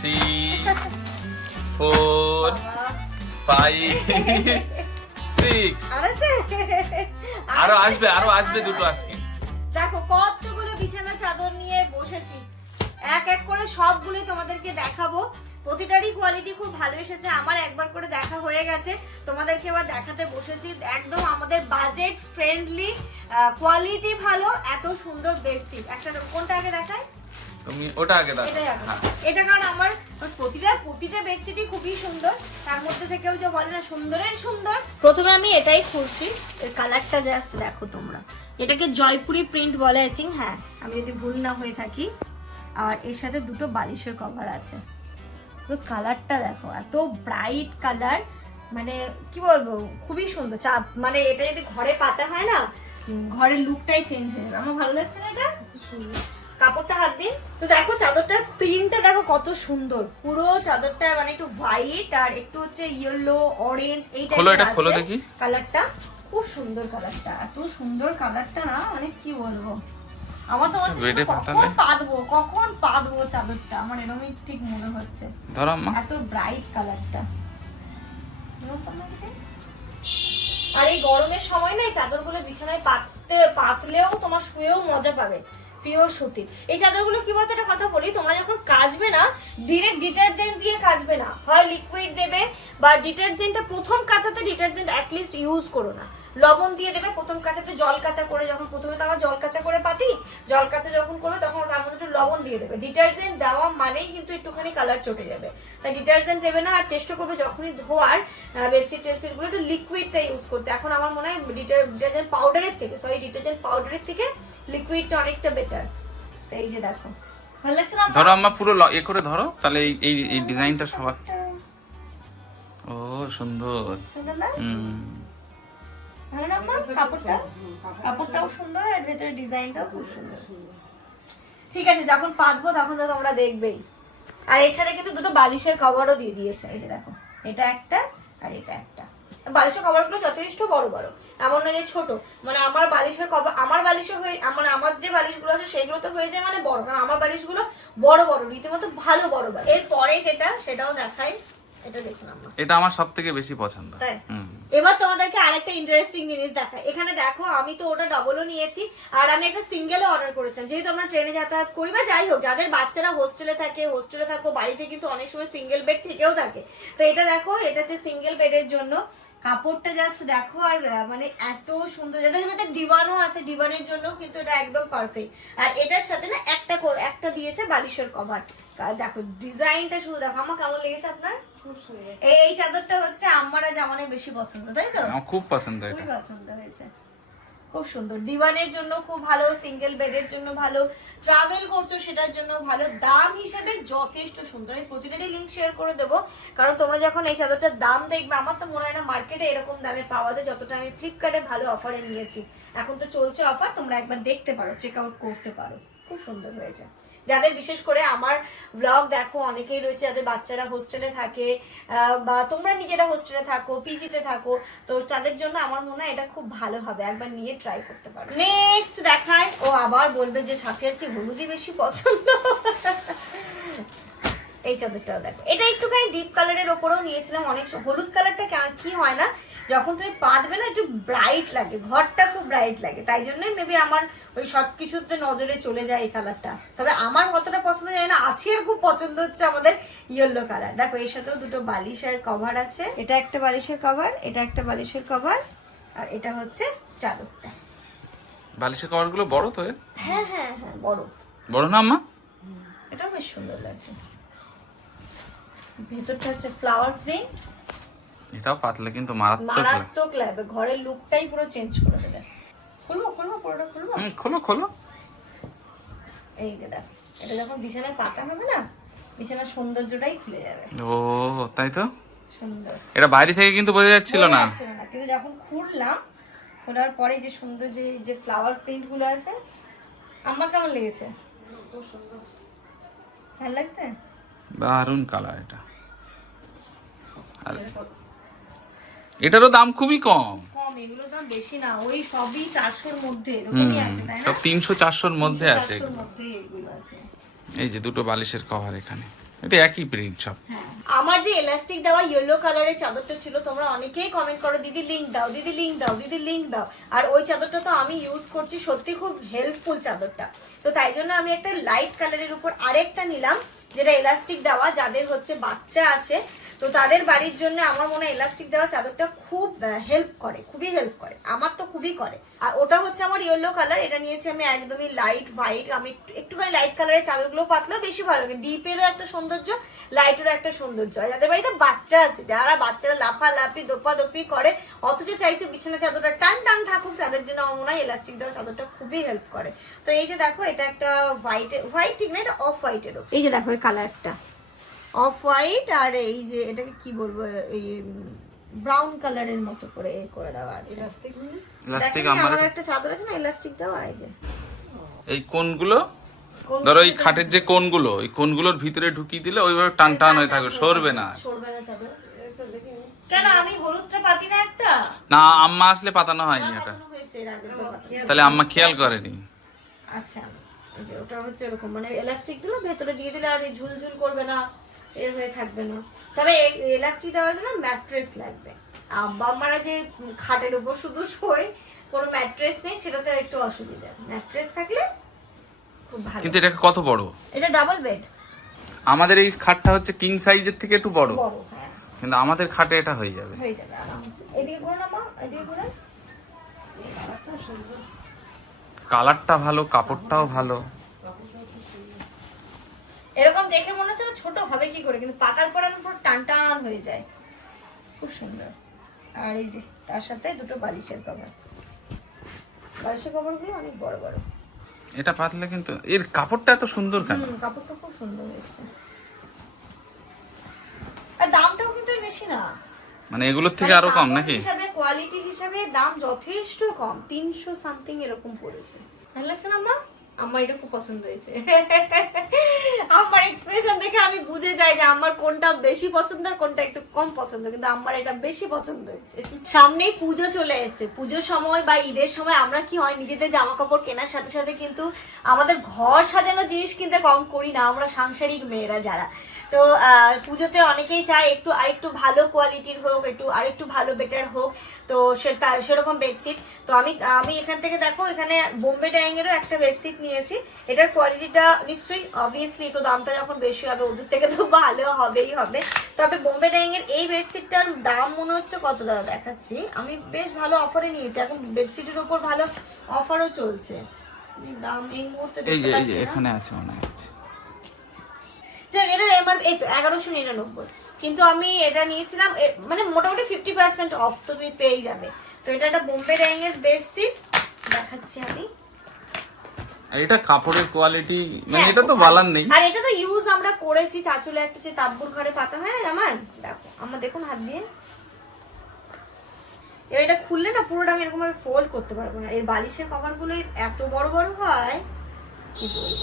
Three four five six আর আছে আরও আসবে আরও আসবে দুটো আজকে। দেখো কতগুলো বিছানা চাদর নিয়ে বসেছি। এক এক করে সবগুলোই তোমাদেরকে দেখাবো। প্রতিটারই কোয়ালিটি খুব ভালো এসেছে। আমার একবার করে দেখা হয়ে গেছে। তোমাদেরকে এবার দেখাতে বসেছি। একদম আমাদের বাজেট ফ্রেন্ডলি কোয়ালিটি ভালো এত সুন্দর বেডশিট একটা কোনটা আগে দেখায় তুমি ওটা আগে দাও। হ্যাঁ। এটা কারণ আমার প্রতিটা প্রতিটা বেডশিটই খুবই সুন্দর। তার মধ্যে থেকেও যে বলে না সুন্দরের সুন্দর প্রথমে আমি এটাই খুলছি। এর কালারটা জাস্ট দেখো তোমরা। এটাকে জয়পুরি প্রিন্ট বলে আই থিঙ্ক হ্যাঁ। আমি যদি ভুল না হয়ে থাকি। আর এর সাথে দুটো বালিশের কভার আছে। তো কালারটা দেখো এত ব্রাইট কালার মানে কি বলব খুবই সুন্দর। চাপ মানে এটা যদি ঘরে পাতা হয় না ঘরের লুকটাই চেঞ্জ হয়ে যাবে। আমার ভালো লাগছে না এটা? কাপড়টা হাত দিন তো দেখো চাদরটার প্রিন্টটা দেখো কত সুন্দর। পুরো চাদরটা মানে একটু হোয়াইট আর একটু হচ্ছে ইয়েলো অরেঞ্জ এই খোলো দেখি। কালারটা খুব সুন্দর কালারটা এত সুন্দর কালারটা না মানে কি বলব? আমার তো মনে কখন? পাতবো কখন পাতবো চাদরটা? আমার এরকমই ঠিক মনে হচ্ছে। ধরো এত ব্রাইট কালারটা আর এই গরমের সময় না এই চাদরগুলো বিছানায় পাততে পাতলেও তোমার শুয়েও মজা পাবে। পিওর সুতির এই চাদরগুলো কি বলতো? একটা কথা বলি, তোমরা যখন কাচবে না ডিরেক্ট ডিটারজেন্ট দিয়ে কাচবে না। হয় লিকুইড দেবে, বা ডিটারজেন্টটা প্রথম কাচাতে ডিটারজেন্ট অ্যাটলিস্ট ইউজ করো না। লবণ দিয়ে দেবে, প্রথম কাচাতে জল কাঁচা করে, যখন প্রথমে তো আমরা জল কাঁচা করে পাতি, জল কাঁচা যখন করবে, তখন তার মধ্যে একটু লবণ দিয়ে দেবে। ডিটারজেন্ট দেওয়া মানেই কিন্তু একটুখানি কালার চটে যাবে। তাই ডিটারজেন্ট দেবে না, আর চেষ্টা করবে যখনই ধোয়ার বেডশিট টেডশিটগুলো একটু লিকুইডটা ইউজ করতে। এখন আমার মনে হয় ডিটারজেন্ট পাউডারের থেকে সরি ডিটারজেন্ট পাউডারের থেকে লিকুইডটা অনেকটা বেটার এই যে দেখো। ধরো আম্মা পুরো এ করে ধরো তাহলে এই এই ডিজাইনটা সবার। ও সুন্দর। হুম। ভালো না মা কাপড়টা? কাপড়টাও সুন্দর আর ভেতরে ডিজাইনটাও খুব সুন্দর। ঠিক আছে যখন পাতবো তখন তো তোমরা দেখবেই। আর এর সাথে কিন্তু দুটো বালিশের কভারও দিয়ে দিয়েছে। এই যে দেখো এটা একটা আর এটা একটা। বালিশের কভারগুলো যথেষ্ট বড় বড়। এমন নয় যে ছোট। মানে আমার বালিশের কভার আমার বালিশও হয়ে মানে আমার যে বালিশগুলো আছে সেগুলো তো হয়ে যায় মানে বড়। কারণ আমার বালিশগুলো বড় বড় রীতিমতো ভালো বড় বালিশ। এরপরে যেটা সেটাও দেখাই। এটা দেখুন আমরা। এটা আমার সব থেকে বেশি পছন্দ। তাই? এবার তোমাদেরকে আরেকটা ইন্টারেস্টিং জিনিস দেখাই। এখানে দেখো আমি তো ওটা ডবলও নিয়েছি আর আমি একটা সিঙ্গেলও অর্ডার করেছিলাম। যেহেতু আমরা ট্রেনে যাতায়াত করি বা যাই হোক যাদের বাচ্চারা হোস্টেলে থাকে হোস্টেলে থাকো বাড়িতে কিন্তু অনেক সময় সিঙ্গেল বেড থেকেও থাকে। তো এটা দেখো এটা হচ্ছে সিঙ্গেল বেডের জন্য কাপড়টা জাস্ট দেখো আর মানে এত সুন্দর যাদের মধ্যে ডিবানও আছে ডিবানের জন্য কিন্তু এটা একদম পারফেক্ট আর এটার সাথে না একটা একটা দিয়েছে বালিশের কভার। দেখো ডিজাইনটা শুধু দেখো আমার কেমন লেগেছে আপনার? এই এই চাদরটা হচ্ছে আমার আজ জামানের বেশি পছন্দ তাই তো? খুব পছন্দ খুবই পছন্দ হয়েছে। খুব সুন্দর। ডিভানের জন্য খুব ভালো সিঙ্গেল বেডের জন্য ভালো ট্রাভেল করছ সেটার জন্য ভালো, দাম হিসেবে যথেষ্ট সুন্দর। আমি প্রতিটারই লিঙ্ক শেয়ার করে দেবো। কারণ তোমরা যখন এই চাদরটার দাম দেখবে, আমার তো মনে হয় না মার্কেটে এরকম দামে পাওয়া যায়, যতটা আমি ফ্লিপকার্টে ভালো অফারে নিয়েছি। এখন তো চলছে অফার তোমরা একবার দেখতে পারো চেক আউট করতে পারো। খুব সুন্দর হয়েছে। যাদের বিশেষ করে আমার ব্লগ দেখো, অনেকেই রয়েছে যাদের বাচ্চারা হোস্টেলে থাকে বা তোমরা নিজেরা হোস্টেলে থাকো পিজিতে থাকো, তো তাদের জন্য আমার মনে হয় এটা খুব ভালো হবে, একবার নিয়ে ট্রাই করতে পারো। নেক্সট দেখায়, ও আবার বলবে যে সাফিয়ার কি হলুদই বেশি পছন্দ? এই চাদরটাও দেখো। এটা একটুখানি ডিপ কালারের ওপরেও নিয়েছিলাম অনেক হলুদ কালারটা কে- কি হয় না যখন তুমি পাতবে না একটু ব্রাইট লাগে ঘরটা খুব ব্রাইট লাগে। তাই জন্যই মেবি আমার ওই সব কিছুতে নজরে চলে যায় এই কালারটা তবে আমার কতটা পছন্দ যায় না আছিয়ার খুব পছন্দ হচ্ছে আমাদের ইয়েলো কালার দেখো এর সাথেও দুটো বালিশের কভার আছে। এটা একটা বালিশের কভার এটা একটা বালিশের কভার আর এটা হচ্ছে চাদরটা। বালিশের কভারগুলো বড় তো হ্যাঁ হ্যাঁ হ্যাঁ বড়। বড় না আম্মা? এটাও বেশ সুন্দর লাগছে। ভেতরটা হচ্ছে ফ্লাওয়ার প্রিন্ট এটাও পাতলে কিন্তু মারাত্মক মারাত্মক লাগবে ঘরের লুকটাই পুরো চেঞ্জ করে দেবে। খুলবো খুলবো পুরোটা খুলবো? হুম খোলো খোলো। এই যে দেখ এটা যখন বিছানায় পাতা হবে না বিছানার সৌন্দর্যটাই খুলে যাবে। ও তাই তো? সুন্দর। এটা বাইরে থেকে কিন্তু বোঝা যাচ্ছিল না। বোঝা যাচ্ছিল না কিন্তু যখন খুললাম খোলার পরে যে সুন্দর যে যে ফ্লাওয়ার প্রিন্টগুলো আছে আমার কেমন লেগেছে? ভালো লাগছে? দারুণ কালার এটা। আর এটারও দাম খুবই কম। কম এগুলো দাম বেশি না ওই সবই চারশোর মধ্যে আছে সব তিনশো চারশোর মধ্যে আছে 400 র এগুলো। মধ্যে এগুলো আছে। এই যে দুটো বালিশের কভার এখানে। এটা একই প্রিন্ট সব। আমার যে এলাস্টিক দেওয়া ইয়েলো কালারের চাদরটা ছিল তোমরা অনেকেই কমেন্ট করো দিদি লিংক দাও দিদি লিংক দাও দিদি লিংক দাও। আর ওই চাদরটা তো আমি ইউজ করছি সত্যি খুব হেল্পফুল চাদরটা। তো তাই জন্য আমি একটা লাইট কালারের উপর আরেকটা নিলাম। যেটা এলাস্টিক দেওয়া, যাদের হচ্ছে বাচ্চা আছে, তো তাদের বাড়ির জন্য আমার মনে হয় এলাস্টিক দেওয়া চাদরটা খুব হেল্প করে, খুবই হেল্প করে, আমার তো খুবই করে। আর ওটা হচ্ছে আমার ইয়েলো কালার এটা নিয়েছি আমি একদমই লাইট হোয়াইট আমি একটু, একটুখানি লাইট কালারের চাদরগুলো পাতলেও বেশি ভালো লাগে ডিপেরও একটা সৌন্দর্য লাইটেরও একটা সৌন্দর্য। যাদের বাড়িতে বাচ্চা আছে, যারা বাচ্চারা লাফালাফি, দোপাদপি করে, অথচ চাইছে বিছানা চাদরটা টান টান থাকুক, তাদের জন্য আমার মনে হয় এলাস্টিক দেওয়া চাদরটা খুবই হেল্প করে। তো এই যে দেখো, এটা একটা হোয়াইট হোয়াইট ঠিক না, এটা অফ হোয়াইটেরও এই যে দেখো কালারটা। অফ হোয়াইট আর এই যে এটাকে কি বলব এই ব্রাউন কালারের মতো করে এ করে দেওয়া আছে। ইলাস্টিক দেখেনি আমার আমাদের একটা চাদর আছে না ইলাস্টিক দেওয়া এই যে। এই কোনগুলো? কোন- ধরো এই খাটের যে কোনগুলো ওই কোনগুলোর ভিতরে ঢুকিয়ে দিলে ওইভাবে টান টান হয়ে থাকবে সরবে না। সরবে না চাদর। কেন আমি হলুদটা পাতি না একটা? না আম্মা আসলে পাতানো হয়নি এটা। তাহলে আম্মা খেয়াল করেনি। আচ্ছা। এই যে ওটা হচ্ছে এরকম মানে এলাস্টিক দিলে ভেতরে দিয়ে দিলে আর ঝুলঝুল করবে না এ হয়ে থাকবে না। তবে এলাস্টিক দেওয়ার জন্য ম্যাট্রেস লাগবে। আব্বা আম্মারা যে খাটের উপর শুধু শোয় কোনো ম্যাট্রেস নেই সেটাতে একটু অসুবিধা। ম্যাট্রেস থাকলে খুব ভালো। কিন্তু এটা কত বড়? এটা ডাবল বেড আমাদের এই খাটটা হচ্ছে কিং সাইজের থেকে একটু বড়। বড় হ্যাঁ। কিন্তু আমাদের খাটে এটা হয়ে যাবে। হয়ে যাবে এদিকে করে না মা এদিকে করে কালারটা ভালো কাপড়টাও ভালো। এরকম দেখে মনে হচ্ছে ছোট হবে কি করে কিন্তু পাতার পরানোর পর টান টান হয়ে যায়। খুব সুন্দর। আর এই যে তার সাথে দুটো বালিশের কভার। বালিশের কভারগুলো অনেক বড় বড়। এটা পাতলে কিন্তু এর কাপড়টা এত সুন্দর কেন? কাপড়টা খুব সুন্দর এসছে। আর দামটাও কিন্তু বেশি না। মানে এগুলোর থেকে আরও কম নাকি? হিসাবে কোয়ালিটি হিসাবে দাম যথেষ্ট কম। তিনশো সামথিং এরকম পড়েছে। ভালো লাগছে না আম্মা? আমার এটা খুব পছন্দ হয়েছে। আমার এক্সপ্রেশন দেখে আমি বুঝে যাই যে আমার কোনটা বেশি পছন্দ আর কোনটা একটু কম পছন্দ কিন্তু আমার এটা বেশি পছন্দ হয়েছে। সামনেই পুজো চলে এসেছে। পুজোর সময় বা ঈদের সময় আমরা কি হয় নিজেদের জামা কাপড় কেনার সাথে সাথে কিন্তু আমাদের ঘর সাজানো জিনিস কিনতে কম করি না। আমরা সাংসারিক মেয়েরা যারা। তো পুজোতে অনেকেই চায় একটু আরেকটু ভালো কোয়ালিটির হোক একটু আরেকটু ভালো বেটার হোক। তো সেটা সেরকম বেডশিট তো আমি আমি এখান থেকে দেখো এখানে বোম্বে ডাইংয়েরও একটা বেডশিট নিয়েছি। এটার কোয়ালিটিটা নিশ্চয়ই অবভিয়াসলি একটু দামটা যখন বেশি হবে ওদের থেকে তো ভালো হবেই হবে। তবে বোম্বে ডাইংয়ের এই বেডশিটটার দাম মনে হচ্ছে কত? দাদা দেখাচ্ছি। আমি বেশ ভালো অফারে নিয়েছি। এখন বেডশিটের উপর ভালো অফারও চলছে। দাম এই মুহূর্তে এই দেখতে যে এখানে আছে মনে হচ্ছে এটার এমআর এই তো এগারোশো নিরানব্বই। কিন্তু আমি এটা নিয়েছিলাম মানে মোটামুটি ফিফটি পার্সেন্ট অফ তুমি পেয়েই যাবে। তো এটা একটা বোম্বে ড্যাংয়ের বেডশিট দেখাচ্ছি আমি। এটা কাপড়ের কোয়ালিটি মানে হ্যাঁ, এটা তো খুব নেই। আর এটা তো ইউজ আমরা করেছি চাচুলে একটা সে তাব্বুর ঘরে পাতা হয় না জামান? দেখো আমরা দেখুন হাত দিয়ে। এবার এটা খুললে না পুরোটা আমি এরকম ভাবে ফোল্ড করতে পারব না। এর বালিশের কভারগুলো এত বড় বড় হয় কি বলব?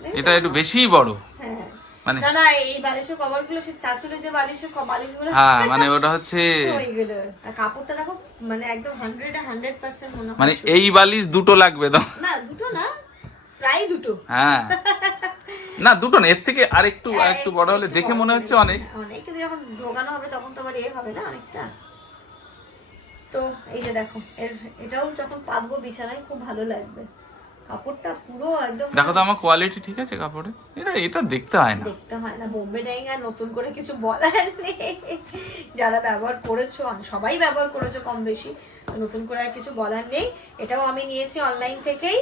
এটা একটু বেশিই বড়। হ্যাঁ। মানে না না এই বালিশের সে চাচুলে যে বালিশের হ্যাঁ মানে ওটা হচ্ছে কাপড়টা দেখো মানে একদম মনে মানে এই বালিশ দুটো লাগবে তো। না দুটো না প্রায় দুটো। হ্যাঁ। না দুটো না এর থেকে আরেকটু হ্যাঁ, আরেকটু বড় হলে দেখে মনে হচ্ছে অনেক। অনেক কিন্তু যখন ঢোকানো হবে তখন তো আবার এ হবে না অনেকটা। তো এই যে দেখো এর এটাও যখন পাতবো বিছানায় খুব ভালো লাগবে। কাপড়টা পুরো একদম দেখো তো আমার কোয়ালিটি ঠিক আছে কাপড়ে। এটা এটা দেখতে হয় না। দেখতে হয় না বোম্বে ডাইং আর নতুন করে কিছু বলার নেই। যারা ব্যবহার করেছ সবাই ব্যবহার করেছ কম বেশি নতুন করে আর কিছু বলার নেই। এটাও আমি নিয়েছি অনলাইন থেকেই।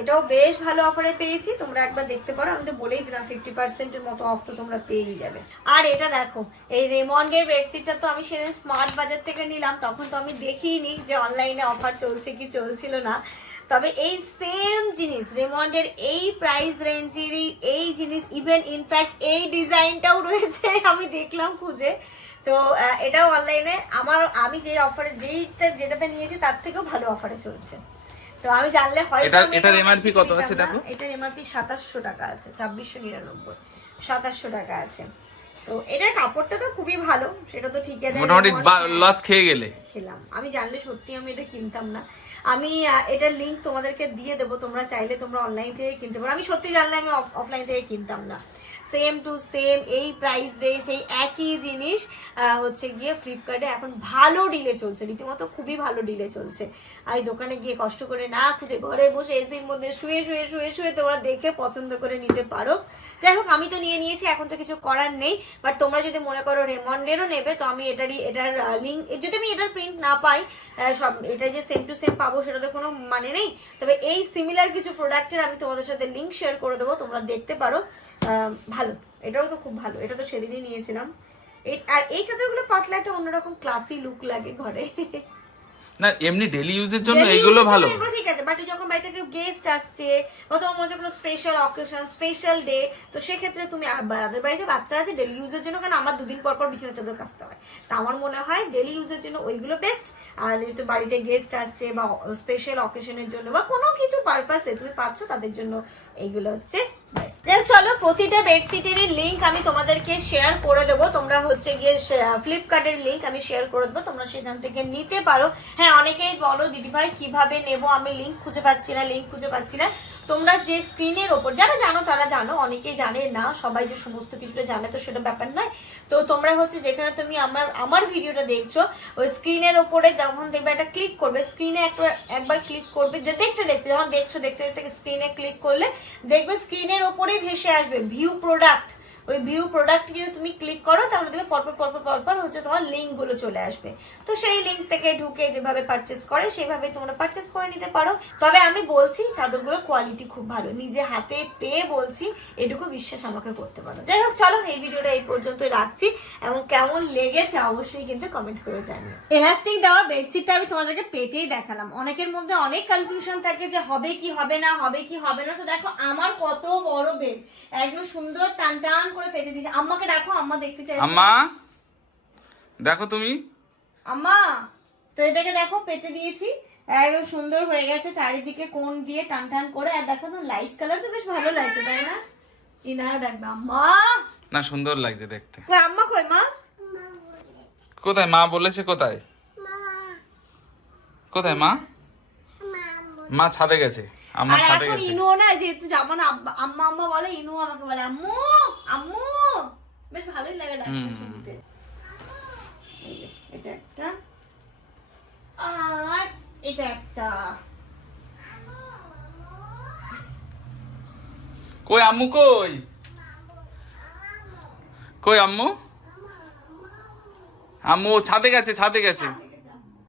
এটাও বেশ ভালো অফারে পেয়েছি। তোমরা একবার দেখতে পারো। আমি তো বলেই দিলাম ফিফটি পার্সেন্টের মতো অফ তো তোমরা পেয়েই যাবে। আর এটা দেখো এই রেমন্ডের বেডশিটটা তো আমি সেদিন স্মার্ট বাজার থেকে নিলাম। তখন তো আমি দেখিনি যে অনলাইনে অফার চলছে কি চলছিল না। তবে এই সেম জিনিস রেমন্ডের এই প্রাইস রেঞ্জেরই এই জিনিস ইভেন ইনফ্যাক্ট এই ডিজাইনটাও রয়েছে আমি দেখলাম খুঁজে। তো এটাও অনলাইনে আমার আমি যে অফারে যেইটা যেটাতে নিয়েছি তার থেকেও ভালো অফারে চলছে। তো আমি জানলে হয়তো এটার- আমি এটার এটা MRP কত আছে দেখো? এটার এমআরপি সাতাশশো টাকা আছে ছাব্বিশশো নিরানব্বই। সাতাশশো টাকা আছে। তো এটার কাপড়টা তো খুবই ভালো সেটা তো ঠিক আছে। মোটামুটি লস খেয়ে গেলে। খেলাম। আমি জানলে সত্যি আমি এটা কিনতাম না। আমি এটার লিংক তোমাদেরকে দিয়ে দেবো তোমরা চাইলে তোমরা অনলাইন থেকে কিনতে পারো। আমি সত্যি জানলে আমি অফলাইন থেকে কিনতাম না। সেম টু সেম এই প্রাইস রেঞ্জ এই একই জিনিস হচ্ছে গিয়ে ফ্লিপকার্টে এখন ভালো ডিলে চলছে রীতিমতো খুবই ভালো ডিলে চলছে। আর দোকানে গিয়ে কষ্ট করে না খুঁজে ঘরে বসে এসির মধ্যে শুয়ে শুয়ে শুয়ে শুয়ে তোমরা দেখে পছন্দ করে নিতে পারো। যাই হোক আমি তো নিয়ে নিয়েছি এখন তো কিছু করার নেই। বাট তোমরা যদি মনে করো রেমন্ডেরও নেবে তো আমি এটারই এটার লিঙ্ক যদি আমি এটার প্রিন্ট না পাই সব এটা যে সেম টু সেম পাবো সেটা তো কোনো মানে নেই। তবে এই সিমিলার কিছু প্রোডাক্টের আমি তোমাদের সাথে লিঙ্ক শেয়ার করে দেবো তোমরা দেখতে পারো। আহ, ভালো এটাও তো খুব ভালো এটা তো সেদিনই নিয়েছিলাম। আর এই চাদরগুলো পাতলা একটা অন্যরকম ক্লাসি লুক লাগে ঘরে। না এমনি ডেলি ইউজের জন্য এগুলো ভালো। ঠিক আছে বাট যখন বাড়িতে কেউ গেস্ট আসছে বা তোমার মনে কোনো স্পেশাল অকেশন স্পেশাল ডে তো সেক্ষেত্রে তুমি আর তাদের বাড়িতে বাচ্চা আছে ডেলি ইউজের জন্য কারণ আমার দুদিন পর পর বিছানা চাদর কাচতে হয়? তা আমার মনে হয় ডেলি ইউজের জন্য ওইগুলো বেস্ট আর যেহেতু বাড়িতে গেস্ট আসছে বা স্পেশাল অকেশনের জন্য বা কোনো কিছু পারপাসে তুমি পাচ্ছ তাদের জন্য এইগুলো হচ্ছে চলো, প্রতিটা বেডশিটেরই লিঙ্ক আমি তোমাদেরকে শেয়ার করে দেবো। তোমরা হচ্ছে গিয়ে ফ্লিপকার্টের লিঙ্ক আমি শেয়ার করে দেবো। তোমরা সেখান থেকে নিতে পারো। হ্যাঁ অনেকেই বলো, দিদিভাই, কীভাবে নেব? আমি লিঙ্ক খুঁজে পাচ্ছি না লিঙ্ক খুঁজে পাচ্ছি না। তোমরা যে স্ক্রিনের ওপর যারা জানো, তারা জানো, অনেকেই জানে না, সবাই যে সমস্ত কিছুটা জানে, তো সেটা ব্যাপার নয়। তো তোমরা হচ্ছে যেখানে তুমি আমার আমার ভিডিওটা দেখছ, ওই স্ক্রিনের ওপরে যখন দেখবে একটা ক্লিক করবে স্ক্রিনে একবার একবার ক্লিক করবে দেখতে দেখতে যখন দেখছ, দেখতে দেখতে স্ক্রিনে ক্লিক করলে, দেখবে স্ক্রিনের ওপরেই ভেসে আসবে ভিউ প্রোডাক্ট ওই ভিউ প্রোডাক্ট যদি তুমি ক্লিক করো, তাহলে দেখবে পরপর পরপর পরপর হচ্ছে তোমার লিঙ্কগুলো চলে আসবে। তো সেই লিঙ্ক থেকে ঢুকে যেভাবে পারচেস করে সেইভাবে তোমরা পারচেস করে নিতে পারো। তবে আমি বলছি, চাদরগুলোর কোয়ালিটি খুব ভালো। নিজে হাতে পেয়ে বলছি, এটুকু বিশ্বাস আমাকে করতে পারো। যাই হোক, চলো এই ভিডিওটা এই পর্যন্ত রাখছি। এবং কেমন লেগেছে অবশ্যই কিন্তু কমেন্ট করে জানিও। এলাস্টিক দেওয়া বেডশিটটা আমি তোমাদেরকে পেতেই দেখালাম। অনেকের মধ্যে অনেক কনফিউশন থাকে যে হবে কি, হবে না, হবে কি, হবে না। তো দেখো, আমার কত বড় বেড একদম সুন্দর টান টান করে পেতে দিয়েছে। আম্মাকে ডাকো আম্মা দেখতে চাই আম্মা দেখো তুমি। আম্মা তো এটাকে দেখো পেতে দিয়েছি। একদম সুন্দর হয়ে গেছে চারিদিকে কোণ দিয়ে টান টান করে। আর দেখো তো লাইট কালার তো বেশ ভালো লাগছে তাই না? ইনা ডাকবে আম্মা। না সুন্দর লাগছে দেখতে। কই আম্মা কই মা? কোথায় মা বলেছে কোথায়? কোথায় মা। মা ছাদে গেছে। আমার ছাদে গেছে। ইনুও না যেহেতু যেমন আব্বা- আম্মা আম্মা বলে ইনু আমাকে বলে আম্মু আম্মু। বেশ ভালোই লাগে ডাকতে হুম। শুনতে। এটা একটা। আর এটা একটা। কই আম্মু কই? কই আম্মু? আম্মু ছাদে গেছে ছাদে গেছে।